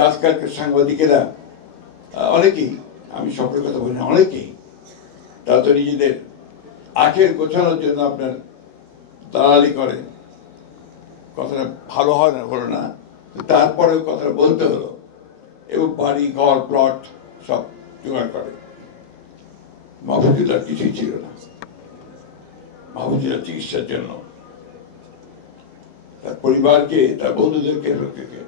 আজকাল সাংবাদিকেরা অনেকেই, আমি সকলের কথা বলি না, অনেকেই তারা তো নিজেদের আখের গোছানোর জন্য আপনার দালালি করে। কথাটা ভালো হয় না, হলো না, তারপরেও কথাটা বলতে হলো, এবং বাড়ি ঘর প্লট সব জোগাড় করে। মাহফুজুল্লাহর কিছুই ছিল না। মাহফুজুল্লাহ চিকিৎসার জন্য তার পরিবারকে, তার বন্ধুদেরকে, লোককে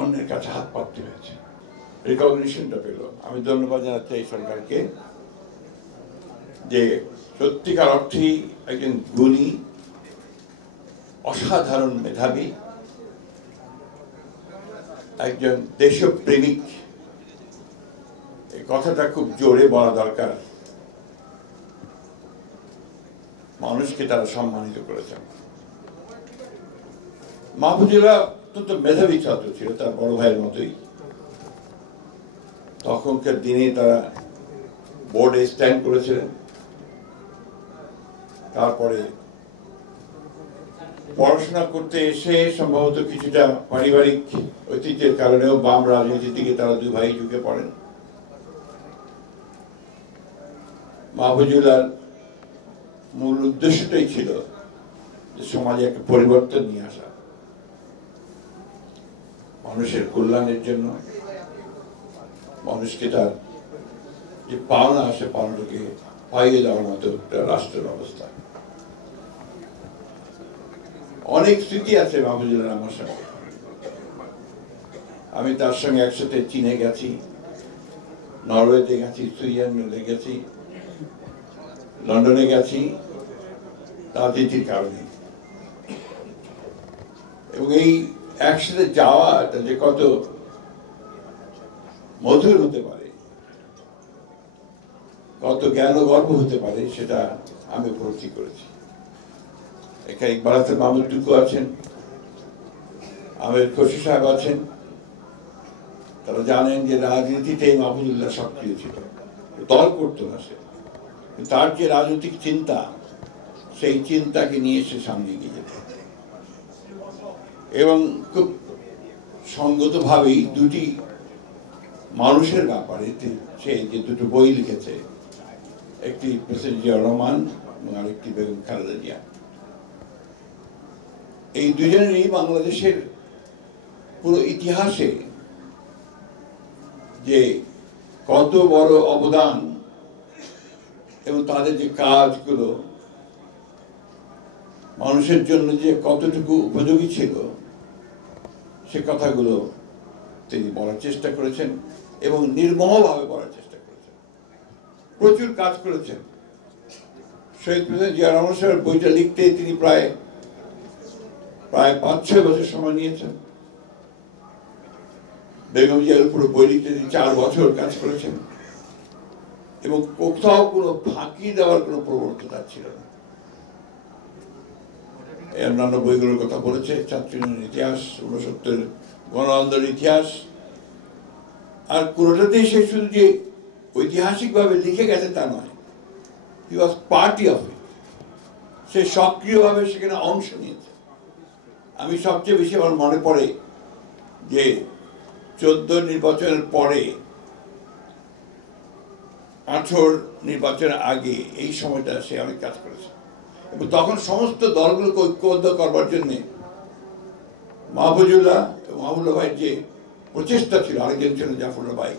অন্যের কাছে হাত পাততে হয়েছে। রিকগনিশনটা পেল। আমি ধন্যবাদ জানাচ্ছি এই সরকারকে যে সত্যিকার অর্থেই একজন গুণী, অসাধারণ মেধাবী, একজন দেশপ্রেমিক, এই কথাটা খুব জোরে বলা দরকার। মানুষকে তারা সম্মানিত করেছেন। মাহফুজুল্লাহ অত্যন্ত মেধাবী ছাত্র ছিল, তার বড় ভাইয়ের মতোই। তখনকার দিনে তারা বোর্ডে স্ট্যান্ড করেছিলেন। তারপরে পড়াশোনা করতে এসে সম্ভবত কিছুটা পারিবারিক ঐতিহ্যের কারণেও বাম রাজনীতির দিকে তারা দুই ভাই ঝুঁকে পড়েন। মাহফুজুল্লাহর মূল উদ্দেশ্যটাই ছিল যে সমাজে একটা পরিবর্তন নিয়ে আসা, মানুষের কল্যাণের জন্য, মানুষকে তার যে পাওনা আসে পাওনাটাকে পাইয়ে দেওয়ার মতো একটা রাষ্ট্রের অবস্থা। অনেক স্মৃতি আছে মাহফুজুল্লাহ আমার সঙ্গে। আমি তার সঙ্গে একসাথে চীনে গেছি, নরওয়েতে গেছি, সুইজারল্যান্ডে গেছি, লন্ডনে গেছি রাজনীতির কারণে। এবং এই একসাথে যাওয়াটা যে কত মধুর হতে পারে, কত জ্ঞান গর্ব হতে পারে, সেটা আমি উপলব্ধি করেছি। এখানে ইকবাল হাসান মাহমুদ টুকু আছেন, আমির খসরু সাহেব আছেন। তারা জানেন যে রাজনীতিতে মাহফুজুল্লাহ সক্রিয় ছিল, দল করতো না সে। তার যে রাজনৈতিক চিন্তা, সেই চিন্তাকে নিয়ে সে সামনে এগিয়ে যেত। এবং খুব সঙ্গতভাবেই দুটি মানুষের ব্যাপারে সে যে দুটো বই লিখেছে, একটি প্রেসিডেন্ট জিয়াউর রহমান এবং আরেকটি বেগম খালেদা জিয়া। এই দুজনেরই বাংলাদেশের পুরো ইতিহাসে যে কত বড় অবদান এবং তাদের যে কাজগুলো মানুষের জন্য যে কতটুকু উপযোগী ছিল, সে কথাগুলো তিনি বলার চেষ্টা করেছেন এবং নির্মমভাবে বলার চেষ্টা করেছেন। প্রচুর কাজ করেছেন। শহীদ প্রেসিডেন্ট জিয়া রহমান সাহেবের বইটা লিখতে তিনি প্রায় 5-6 বছর সময় নিয়েছেন। বেগম জিয়ার পুরো বই লিখতে তিনি 4 বছর কাজ করেছেন এবং কোথাও কোনো ফাঁকি দেওয়ার কোনো প্রবণতা ছিল না। অন্যান্য বইগুলোর কথা বলেছে, ছাত্র ইউনিয়নের ইতিহাস, 69 গণ আন্দোলনের ইতিহাস, আর কোনোটাতেই সে শুধু যে ঐতিহাসিকভাবে লিখে গেছে তা নয়, হি ওয়াজ পার্টি অফ ইট। সে সক্রিয়ভাবে সেখানে অংশ নিয়েছে। আমি সবচেয়ে বেশি আমার মনে পড়ে যে 14 নির্বাচনের পরে 18 নির্বাচনের আগে এই সময়টা সে অনেক কাজ করেছে। এবং তখন সমস্ত দলগুলোকে ঐক্যবদ্ধ করবার জন্য মাহফুজুল্লাহ এবং মাহবুবুল্লাহ ভাইয়ের যে প্রচেষ্টা ছিল, আরেকজন ছিলেন জাফরুল্লাহ ভাই,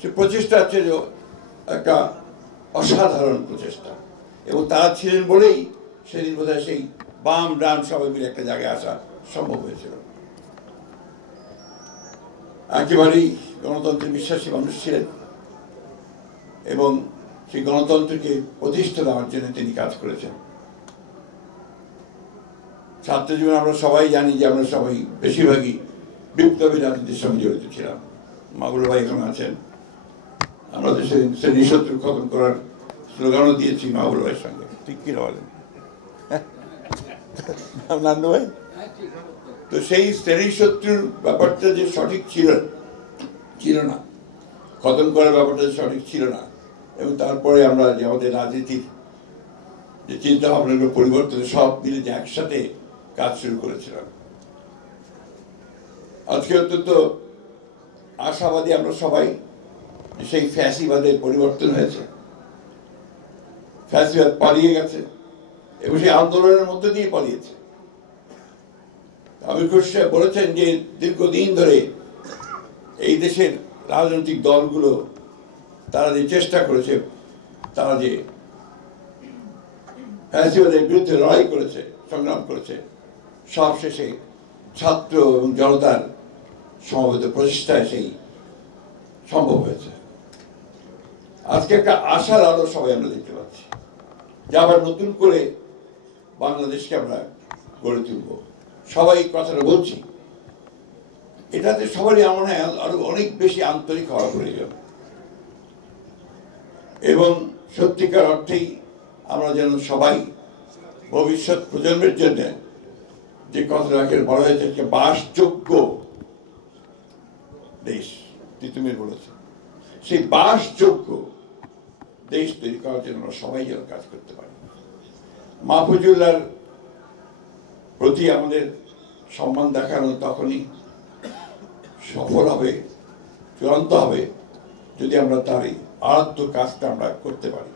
সে প্রচেষ্টা ছিল একটা অসাধারণ প্রচেষ্টা। এবং তারা ছিলেন বলেই সেদিন বোধহয় সেই বাম ডান সবাই মিলে একটা জায়গায় আসা সম্ভব হয়েছিল। একেবারেই গণতন্ত্রে বিশ্বাসী মানুষ ছিলেন এবং সেই গণতন্ত্রকে প্রতিষ্ঠা দেওয়ার জন্য তিনি কাজ করেছেন। ছাত্র জীবনে আমরা সবাই জানি যে আমরা সবাই বেশিরভাগই বিপ্লবী রাজনীতির সঙ্গে জড়িত ছিলাম। মাহবুবুল্লাহ ভাই এখন আছেন। আমরা তো সেদিন শ্রেণী শত্রু খতম করার স্লোগানও দিয়েছি মাহবুবুল্লাহ ভাইয়ের সঙ্গে। ঠিক কিনা বলেন নান্দু ভাই? তো সেই শ্রেণী শত্রুর ব্যাপারটা যে সঠিক ছিল না, খতম করার ব্যাপারটা সঠিক ছিল না। এবং তারপরে আমরা যে আমাদের রাজনীতির যে চিন্তা ভাবনাগুলো পরিবর্তনে সব মিলে যে একসাথে কাজ শুরু করেছিলাম। আজকে অন্তত আশাবাদী আমরা সবাই, সেই ফ্যাসিবাদের পরিবর্তন হয়েছে, ফ্যাসিবাদ পালিয়ে গেছে এবং সেই আন্দোলনের মধ্যে দিয়ে পালিয়েছে। আমির খসরু সাহেব বলেছেন যে দীর্ঘদিন ধরে এই দেশের রাজনৈতিক দলগুলো তারা যে চেষ্টা করেছে, তারা যে ফ্যাসিবাদের বিরুদ্ধে লড়াই করেছে, সংগ্রাম করেছে, সব শেষে ছাত্র এবং জনতার সমবেত প্রচেষ্টায় সেই সম্ভব হয়েছে। আজকে একটা আশার আলো সবাই আমরা দেখতে পাচ্ছি যে আবার নতুন করে বাংলাদেশকে আমরা গড়ে তুলব। সবাই কথাটা বলছি, এটাতে সবারই আমার মনে হয় আরো অনেক বেশি আন্তরিক হওয়া প্রয়োজন এবং সত্যিকার অর্থেই আমরা যেন সবাই ভবিষ্যৎ প্রজন্মের জন্য যে কথাটাকে বলা হয়েছে বাসযোগ্য দেশ, তিতুমির বলেছে, সেই বাসযোগ্য দেশ তৈরি করার জন্য আমরা সবাই যেন কাজ করতে পারি। মাহফুজুল্লাহর প্রতি আমাদের সম্মান দেখানো তখনই সফল হবে, চূড়ান্ত হবে, যদি আমরা তার এই আরাধ্য কাজটা আমরা করতে পারি।